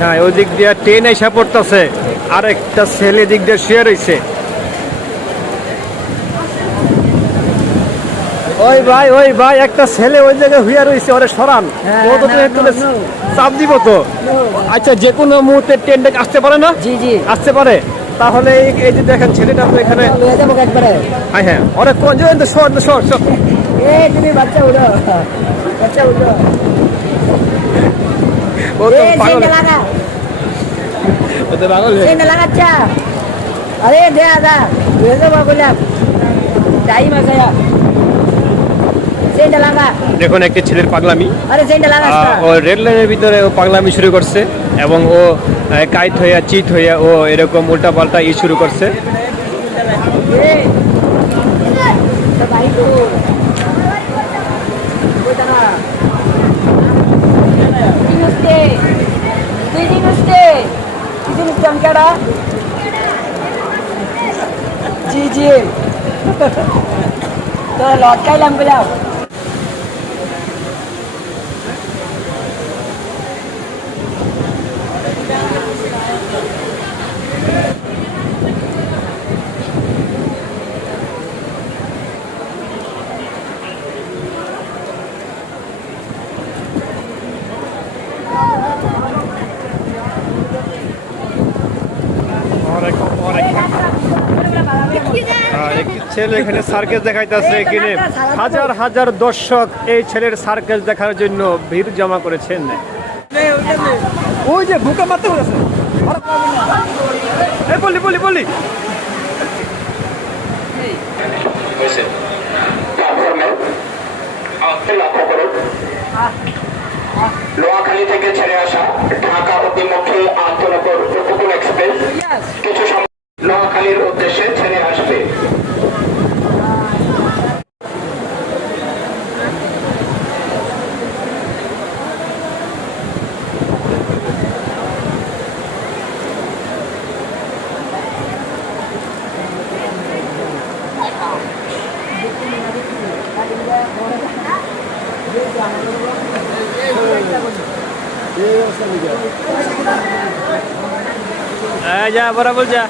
হ্যাঁ ওই দিক দিয়ে ট্রেন এসে পড়তেছে, আর একটা ছেলে দিক দিয়ে শুয়ে রয়েছে। ওই ভাই একটা ছেলে ওই জায়গায় হুইয়া রয়েছে, ওরে সরান। ও তো চাপ দিব তো। আচ্ছা, যে কোনো মুহূর্তে ট্রেনটা আসতে পারে না? জি জি আসতে পারে। তাহলে এই যে দেখেন ছেলেটা তো এখানে। হ্যাঁ ওরে কোন যে সর। তুমি বাচ্চা উঠো, বাচ্চা উঠো। ও তো পাগল। ও তো পাগল হয়ে গেছে। লাগাচ্ছা আরে দে আদা বললাম টাইম আছে সেইটা লাগা। দেখুন একটি ছেলের পাগলামি। আরে সেইটা লাগা। ও রেড লাইনের ভিতরে ও পাগলামি শুরু করছে, এবং ও কাইত হইয়া চিত হইয়া ও এরকম উল্টা পাল্টা শুরু করছে। জি জি তো লটকাইলাম বললাম। একটি ছেলে এখানে সার্কাস দেখাইতেছে। এখানে হাজার হাজার দর্শক এই ছেলের সার্কাস দেখার জন্য ভিড় জমা করেছেন। ওই যে বুকা মারতে বলেছে। বলি লোহাখালী থেকে ছেড়ে আসা ঢাকা অভিমুখী আন্তনগর উপকূল এক্সপ্রেস কিছু সময় নোয়াখালীর উদ্দেশ্যে ছেড়ে আসবে। যা বরাবর যা।